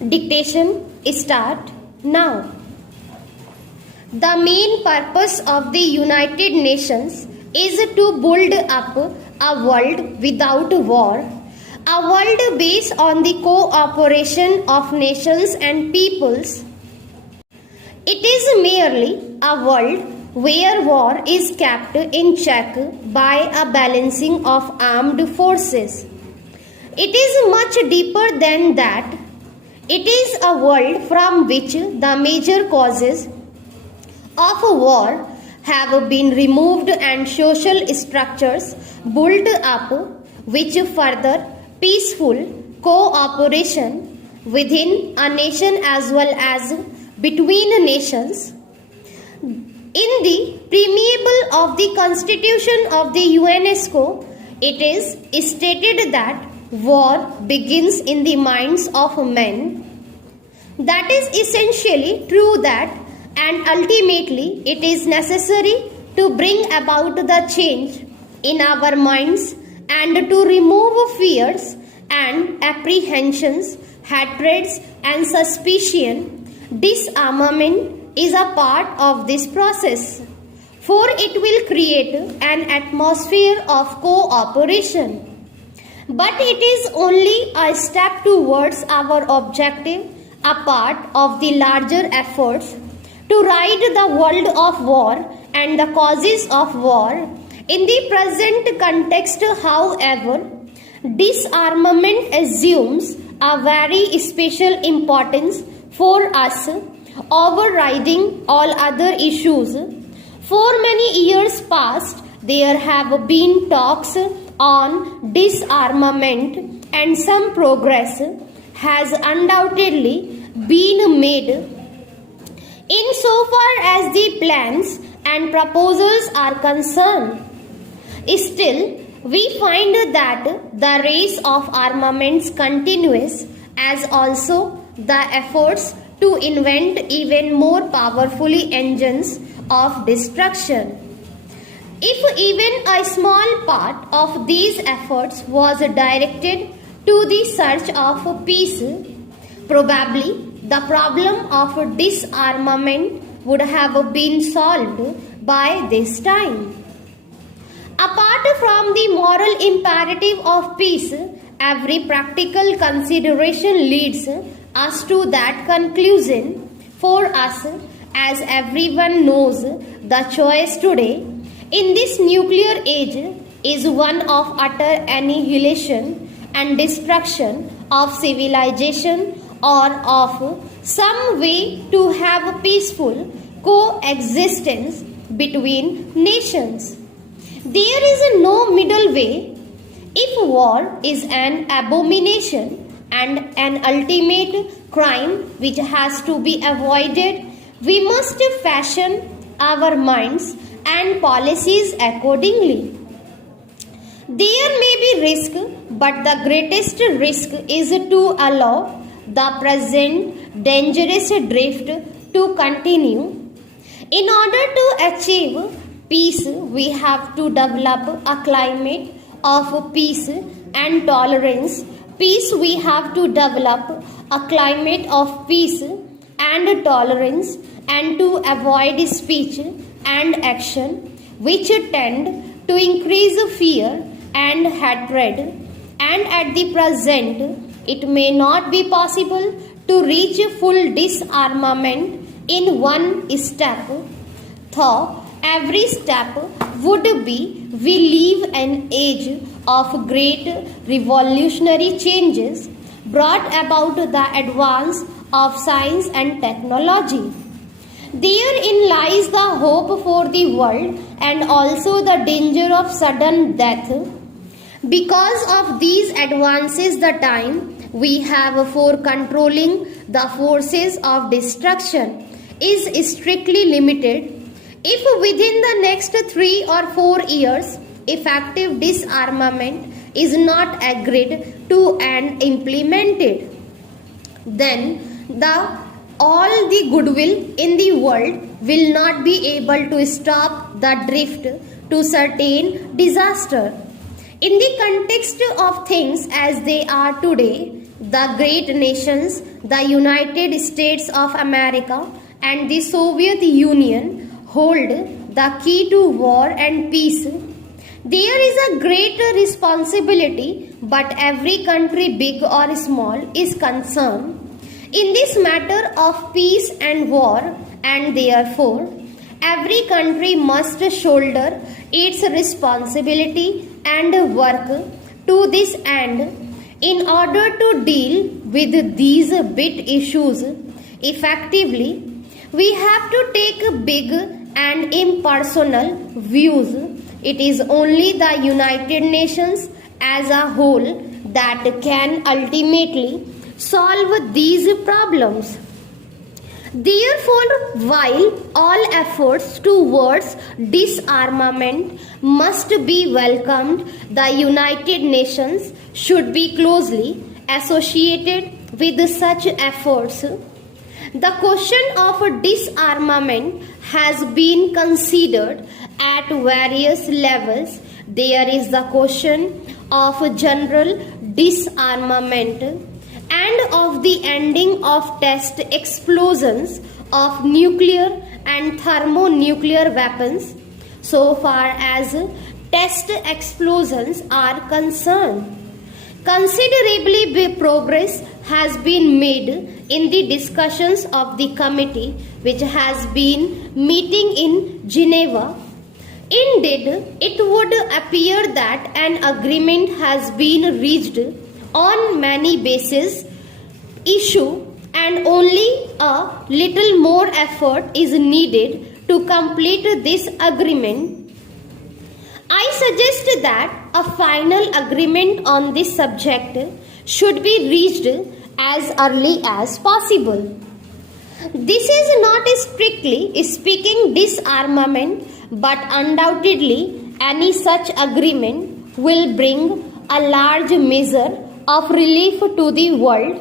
Dictation start now. The main purpose of the United Nations is to build up a world without war, a world based on the cooperation of nations and peoples. It is merely a world where war is kept in check by a balancing of armed forces. It is much deeper than that. It is a world from which the major causes of war have been removed and social structures built up which further peaceful cooperation within a nation as well as between nations. In the preamble of the Constitution of the UNESCO, it is stated that war begins in the minds of men. That is essentially true that, and ultimately it is necessary to bring about the change in our minds and to remove fears and apprehensions, hatreds and suspicion. Disarmament is a part of this process, for it will create an atmosphere of cooperation. But it is only a step towards our objective, a part of the larger efforts to rid the world of war and the causes of war. In the present context, however, disarmament assumes a very special importance for us, overriding all other issues. For many years past, there have been talks on disarmament, and some progress has undoubtedly been made insofar as the plans and proposals are concerned. Still, we find that the race of armaments continues, as also the efforts to invent even more powerfully engines of destruction. If even a small part of these efforts was directed to the search of peace, probably the problem of disarmament would have been solved by this time. Apart from the moral imperative of peace, every practical consideration leads us to that conclusion. For us, as everyone knows, the choice today in this nuclear age is one of utter annihilation and destruction of civilization, or of some way to have peaceful coexistence between nations. There is no middle way. If war is an abomination and an ultimate crime which has to be avoided, we must fashion our minds and policies accordingly. There may be risk, but the greatest risk is to allow the present dangerous drift to continue. In order to achieve peace, we have to develop a climate of peace and tolerance. We have to develop a climate of peace and tolerance, and to avoid speech and action which tend to increase fear and hatred. And at the present, it may not be possible to reach full disarmament in one step, though every step would be we live an age of great revolutionary changes brought about the advance of science and technology. Therein lies the hope for the world and also the danger of sudden death. Because of these advances, the time we have for controlling the forces of destruction is strictly limited. If within the next 3 or 4 years effective disarmament is not agreed to and implemented, then all the goodwill in the world will not be able to stop the drift to certain disaster. In the context of things as they are today, the great nations, the United States of America and the Soviet Union hold the key to war and peace. There is a great responsibility, but every country, big or small, is concerned in this matter of peace and war, and therefore every country must shoulder its responsibility and work to this end. In order to deal with these big issues effectively, we have to take big and impersonal views. It is only the United Nations as a whole that can ultimately solve these problems. Therefore, while all efforts towards disarmament must be welcomed, the United Nations should be closely associated with such efforts. The question of disarmament has been considered at various levels. There is the question of general disarmament and of the ending of test explosions of nuclear and thermonuclear weapons so far as test explosions are concerned. Considerably progress has been made in the discussions of the committee which has been meeting in Geneva. Indeed, it would appear that an agreement has been reached on many bases issue and only a little more effort is needed to complete this agreement. I suggest that a final agreement on this subject should be reached as early as possible. This is not strictly speaking disarmament, but undoubtedly any such agreement will bring a large measure of relief to the world.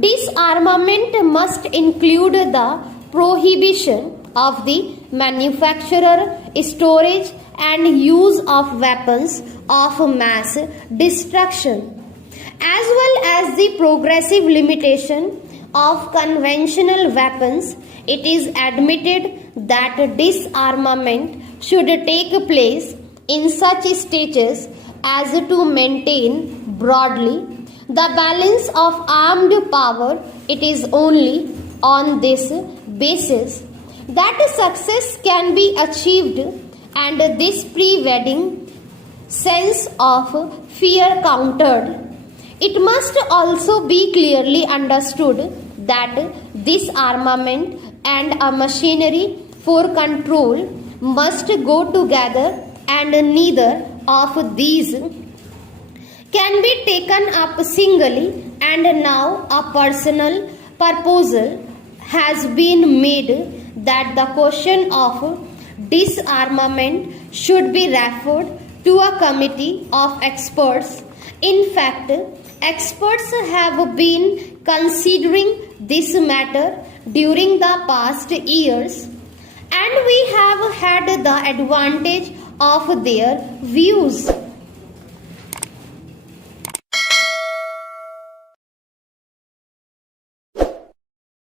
Disarmament must include the prohibition of the manufacture, storage and use of weapons of mass destruction, as well as the progressive limitation of conventional weapons. It is admitted that disarmament should take place in such stages as to maintain broadly the balance of armed power. It is only on this basis that success can be achieved, and this prevailing sense of fear countered. It must also be clearly understood that disarmament and a machinery for control must go together, and neither of these can be taken up singly. And now a personal proposal has been made that the question of disarmament should be referred to a committee of experts. In fact, experts have been considering this matter during the past years, and we have had the advantage of their views.